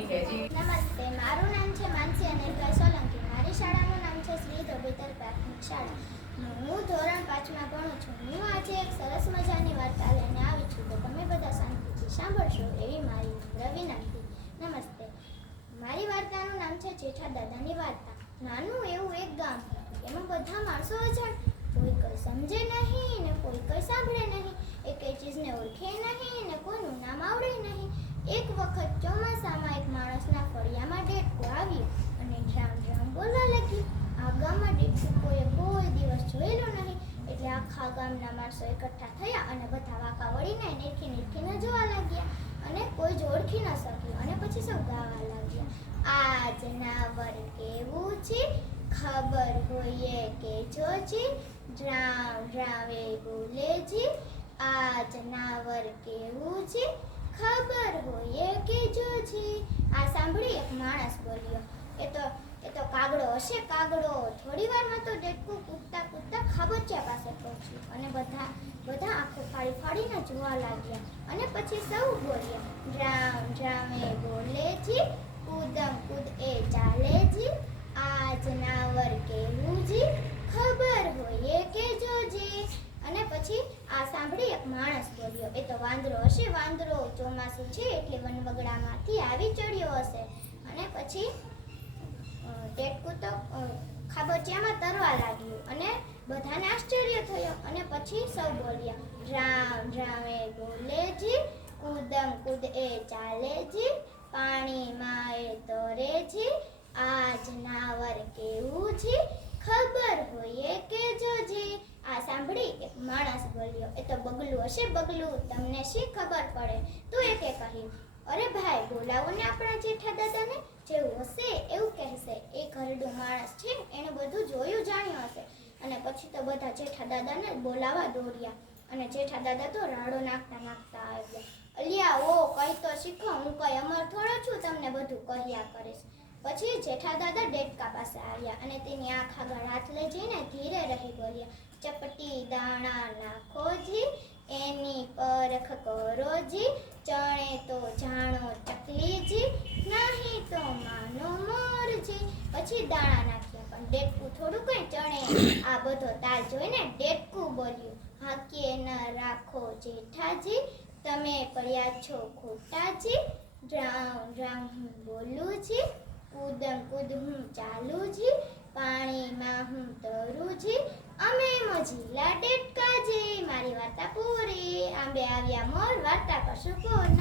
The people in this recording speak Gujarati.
નમસ્તે, મારું નામ છે માનસી અનિલભાઈ સોલંકી. મારી શાળાનું નામ છે શ્રી ધોબીતર પ્રાથમિક શાળા. હું ધોરણ 5માં ભણું છું. હું આજે એક સરસ મજાની વાર્તા લઈને આવી છું, તો તમે બધા શાંતિથી સાંભળશો એવી મારી નમ્ર વિનંતી. નમસ્તે. મારી વાર્તાનું નામ છે જેઠા દાદાની વાર્તા. નાનું એવું એક ગામ હતું. એમાં બધા માણસો અજાણ. કોઈ કંઈ સમજે નહીં ને કોઈ કંઈ સાંભળે નહીં. એકેય ચીજને ઓળખે નહીં ને કોઈનું નામ આવડે નહીં. એક વખત ચોમાસામાં એક માણસના ફળિયામાં ડેટકું આવ્યું અને ડ્રામ ડ્રામ બોલવા લાગ્યું. આ ગામમાં ડેટકું કોઈ દિવસ જોયેલું નહીં, એટલે આખા ગામના માણસો એકઠા થયા અને બધા વાંકા વળીને નીરખીને જોવા લાગ્યા અને કોઈ જ ઓળખી ન શક્યું. અને પછી સૌ ગાવા લાગ્યા, આ જનાવર કેવું છે, ખબર હોય કે જોજી, ડ્રામ ડ્રામે બોલે છે, આ જનાવર કેવું છે, ખબર હોય કે જોજી. આ સાંભળી એક માણસ બોલ્યો, એ તો કાગડો હશે, કાગડો. થોડી વારમાં તો ડેટકું કૂદતા ખાબોચિયા પાસે પહોંચ્યું અને બધા આંખો ફાડીને જોવા લાગ્યા. અને પછી સૌ બોલ્યા, ડ્રામ ડ્રામે બોલે છે, કૂદમ કૂદ એ ચાલે છે, આ જનાવર કેવું છે, ખબર હોય કે જોજી. અને પછી આ સાંભળી એક માણસ બોલ્યો, એ તો વાંદરો હશે, વાંદરો. ચોમાસું છે એટલે વનવગડામાંથી આવી ચડ્યો હશે. અને પછી ડેટકું તો ખાબોચિયામાં તરવા લાગ્યું અને બધાને આશ્ચર્ય થયો. અને પછી સૌ બોલ્યા, ડ્રામ ડ્રામે બોલે છે, કૂદમ કૂદ એ ચાલે છે, પાણીમાં એ તરે છે, આ જનાવર કેવું છે, ખબર હોય કે જોજી. આ સાંભળી એક માણસ બોલ્યો, એ તો બગલું હશે, બગલું. તમને શી ખબર પડે? તો એકે કહ્યું, અરે ભાઈ, બોલાવો ને આપણા જેઠા દાદાને. જેવું હશે એવું કહેશે. એ ઘરડું માણસ છે, એને બધું જોયું જાણ્યું હશે. અને પછી તો બધા જેઠા દાદાને બોલાવા દોડ્યા અને જેઠા દાદા તો રાડો નાખતા આવ્યા. અલિયા, ઓ કઈ તો શીખો, હું કઈ અમર થોડો છું તમને બધું કહ્યા કરીશ. પછી જેઠા દાદા ડેટકા પાસે આવ્યા અને તેની આંખ આગળ હાથ લઈ જઈને ધીરે રહી બોલ્યા, ચપટી દાણા નાખોજી, એની પરખ કરોજી, ચણે તો જાણો ચકલીજી, નહીં તો માનો મોરજી. પછી દાણા નાખ્યા, પણ ડેટકું થોડું કઈ ચણે. આ બધો તાલ જોઈને ડેટકું બોલ્યું, હાકીએ ન રાખો જેઠાજી, તમે પડ્યા છો ખોટાજી, ડ્રામ ડ્રામ હું બોલું છી, કૂદમ કૂદ હું ચાલું છી, પાણીમાં હું તરું છી, અમે મોજીલા ડેટકાજી. મારી વાર્તા પૂરી. આંબે આવ્યા મોર, વાર્તા કરશું કોણ.